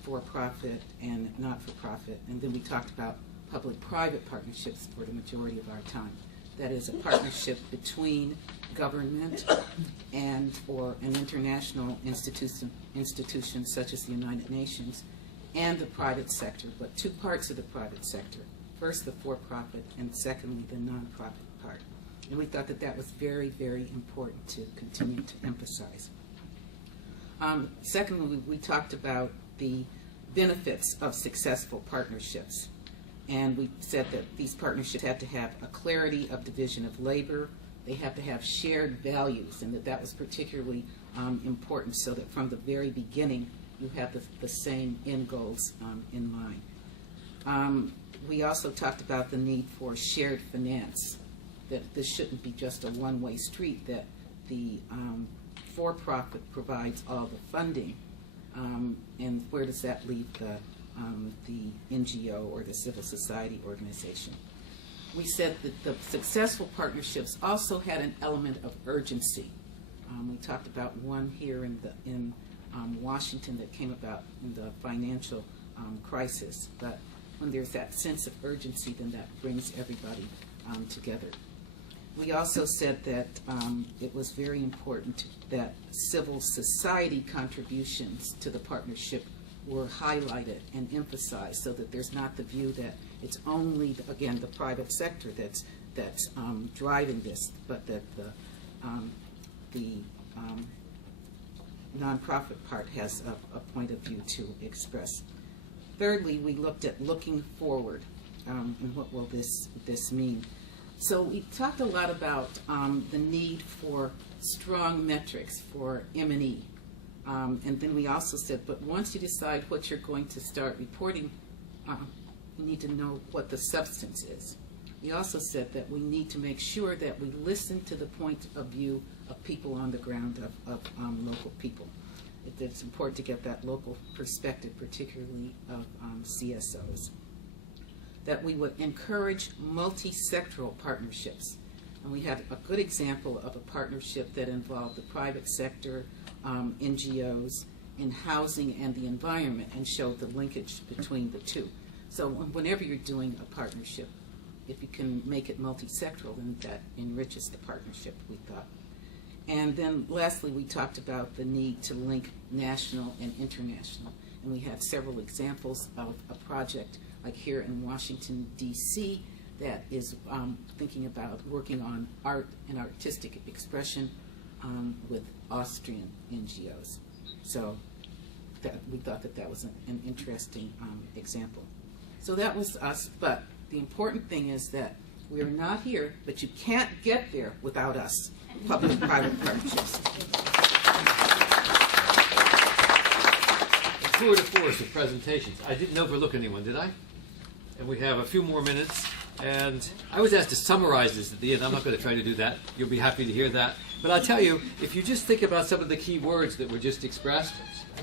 for-profit and not-for-profit, and then we talked about public-private partnerships for the majority of our time. That is a partnership between government and or an international institution such as the United Nations and the private sector, but two parts of the private sector. First, the for-profit, and secondly, the non-profit part. And we thought that that was very, very important to continue to emphasize. Secondly, we talked about the benefits of successful partnerships. And we said that these partnerships have to have a clarity of division of labor. They have to have shared values, and that was particularly important, so that from the very beginning you have the same end goals in mind. We also talked about the need for shared finance, that this shouldn't be just a one-way street, that the for-profit provides all the funding, and where does that leave the NGO or the civil society organization? We said that the successful partnerships also had an element of urgency. We talked about one here in Washington that came about in the financial crisis, but when there's that sense of urgency, then that brings everybody together. We also said that it was very important that civil society contributions to the partnership were highlighted and emphasized, so that there's not the view that it's only, again, the private sector that's driving this, but that the nonprofit part has a point of view to express. Thirdly, we looked at looking forward, and what will this mean. So we talked a lot about the need for strong metrics for M&E. And then we also said, but once you decide what you're going to start reporting, you need to know what the substance is. we also said that we need to make sure that we listen to the point of view of people on the ground, of local people. It's important to get that local perspective, particularly of CSOs. That we would encourage multi-sectoral partnerships. And we had a good example of a partnership that involved the private sector, NGOs, in housing and the environment, and showed the linkage between the two. So whenever you're doing a partnership, if you can make it multi-sectoral, then that enriches the partnership, we thought. And then lastly, we talked about the need to link national and international. And we had several examples of a project like here in Washington, D.C., that is thinking about working on art and artistic expression with Austrian NGOs. So we thought that that was an interesting example. So that was us, but the important thing is that we are not here, but you can't get there without us, public-private partnerships. Tour de force of presentations. I didn't overlook anyone, did I? And we have a few more minutes. And I was asked to summarize this at the end. I'm not going to try to do that. You'll be happy to hear that. But I'll tell you, if you just think about some of the key words that were just expressed,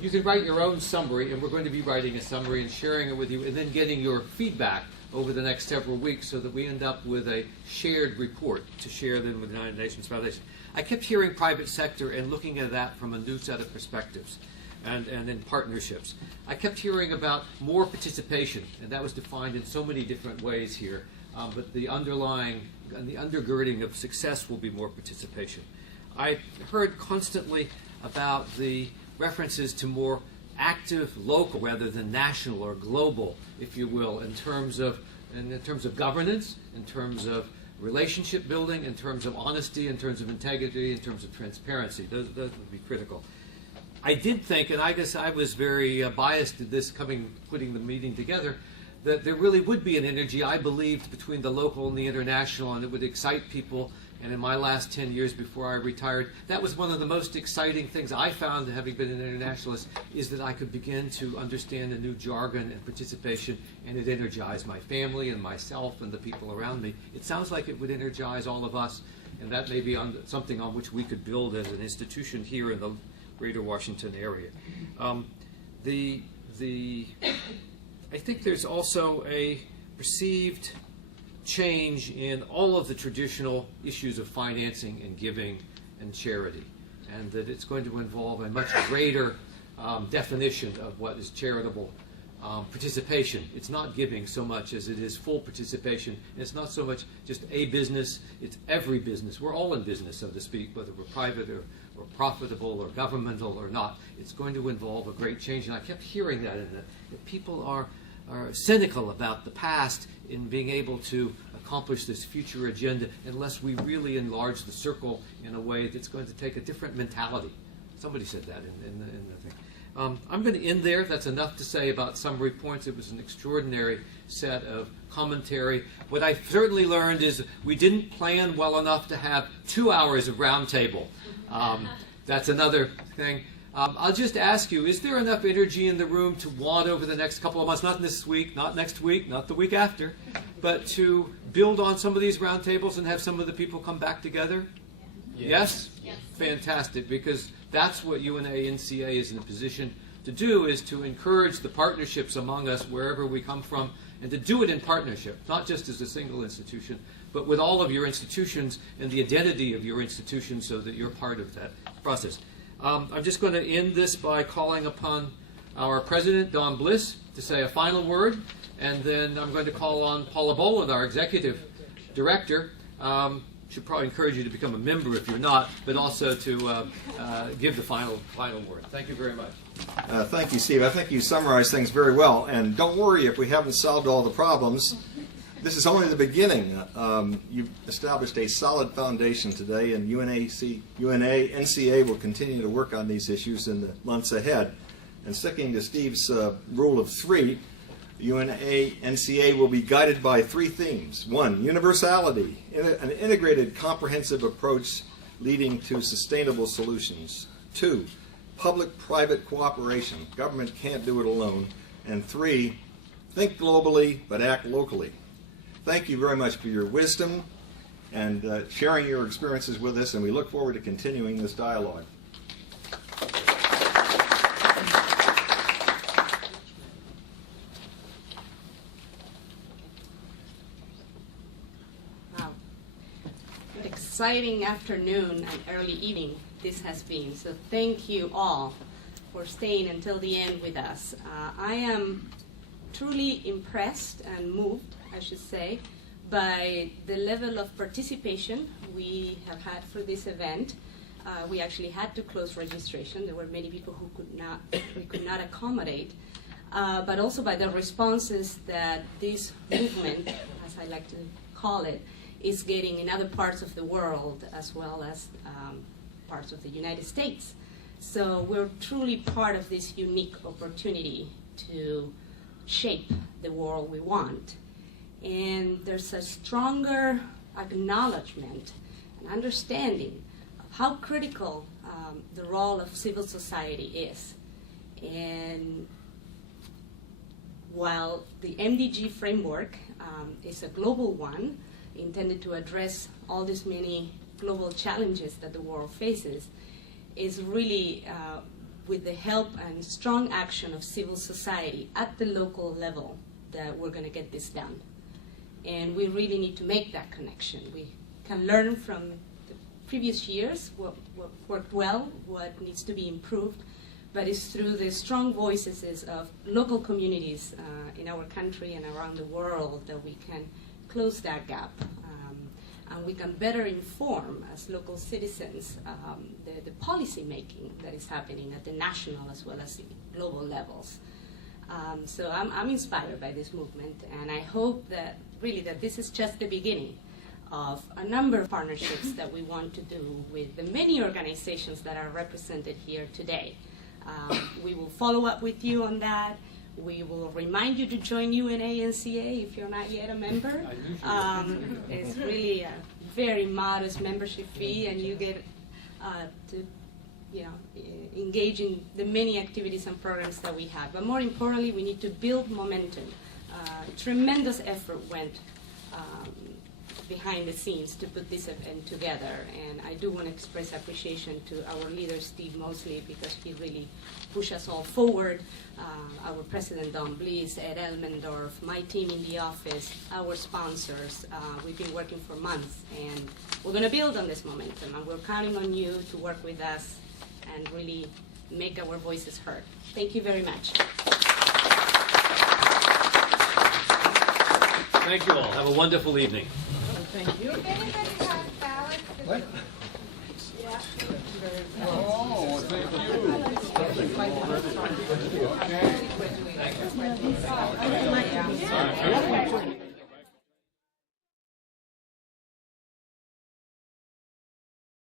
you can write your own summary, and we're going to be writing a summary and sharing it with you, and then getting your feedback over the next several weeks so that we end up with a shared report to share then with the United Nations Foundation. I kept hearing private sector and looking at that from a new set of perspectives. And in partnerships. I kept hearing about more participation, and that was defined in so many different ways here. But the underlying and the undergirding of success will be more participation. I heard constantly about the references to more active local rather than national or global, if you will, in terms of governance, in terms of relationship building, in terms of honesty, in terms of integrity, in terms of transparency. Those would be critical. I did think, and I guess I was very biased at this putting the meeting together, that there really would be an energy, I believed, between the local and the international, and it would excite people. And in my last 10 years before I retired, that was one of the most exciting things I found, having been an internationalist, is that I could begin to understand a new jargon and participation, and it energized my family and myself and the people around me. It sounds like it would energize all of us, and that may be something on which we could build as an institution here in the Greater Washington area. I think there's also a perceived change in all of the traditional issues of financing and giving and charity, and that it's going to involve a much greater definition of what is charitable participation. It's not giving so much as it is full participation. And it's not so much just a business, it's every business. We're all in business, so to speak, whether we're private or profitable or governmental or not. It's going to involve a great change. And I kept hearing that, that people are cynical about the past in being able to accomplish this future agenda unless we really enlarge the circle in a way that's going to take a different mentality. Somebody said that in the thing. I'm going to end there. That's enough to say about summary points. It was an extraordinary set of commentary. What I certainly learned is we didn't plan well enough to have 2 hours of roundtable. That's another thing. I'll just ask you, is there enough energy in the room to want over the next couple of months, not this week, not next week, not the week after, but to build on some of these roundtables and have some of the people come back together? Yes? Yes. Fantastic, because that's what UNA NCA is in a position to do, is to encourage the partnerships among us wherever we come from, and to do it in partnership, not just as a single institution, but with all of your institutions and the identity of your institution so that you're part of that process. I'm just going to end this by calling upon our president, Don Bliss, to say a final word, and then I'm going to call on Paula Boland, our executive director. Should probably encourage you to become a member if you're not, but also to give the final word. Thank you very much. Thank you, Steve. I think you summarized things very well. And don't worry if we haven't solved all the problems. This is only the beginning. You've established a solid foundation today, and UNA NCA will continue to work on these issues in the months ahead. And sticking to Steve's rule of 3, UNA NCA will be guided by 3 themes. 1, universality, an integrated, comprehensive approach leading to sustainable solutions. 2, public-private cooperation. Government can't do it alone. And 3, think globally but act locally. thank you very much for your wisdom and sharing your experiences with us, and we look forward to continuing this dialogue. Wow. What exciting afternoon and early evening this has been. So thank you all for staying until the end with us. I am truly impressed and moved, I should say, by the level of participation we have had for this event. We actually had to close registration. There were many people who we could not accommodate, but also by the responses that this movement, as I like to call it, is getting in other parts of the world as well as parts of the United States. So we're truly part of this unique opportunity to shape the world we want. And there's a stronger acknowledgement and understanding of how critical the role of civil society is. And while the MDG framework is a global one, intended to address all these many global challenges that the world faces, is really with the help and strong action of civil society at the local level that we're going to get this done. And we really need to make that connection. We can learn from the previous years what worked well, what needs to be improved, but it's through the strong voices of local communities in our country and around the world that we can close that gap. And we can better inform, as local citizens, the policy making that is happening at the national as well as the global levels. So I'm inspired by this movement, and I hope that really that this is just the beginning of a number of partnerships that we want to do with the many organizations that are represented here today. We will follow up with you on that. We will remind you to join UNANCA if you're not yet a member. It's really a very modest membership fee, and you get to engage in the many activities and programs that we have. But more importantly, we need to build momentum. Tremendous effort went behind the scenes to put this event together, and I do want to express appreciation to our leader, Steve Mosley, because he really pushed us all forward. Our president, Don Bliss, Ed Elmendorf, my team in the office, our sponsors. We've been working for months, and we're going to build on this momentum, and we're counting on you to work with us and really make our voices heard. Thank you very much. Thank you all. Have a wonderful evening. Thank you. If anybody has ballots, What? yeah. Oh, thank you. Okay. Okay.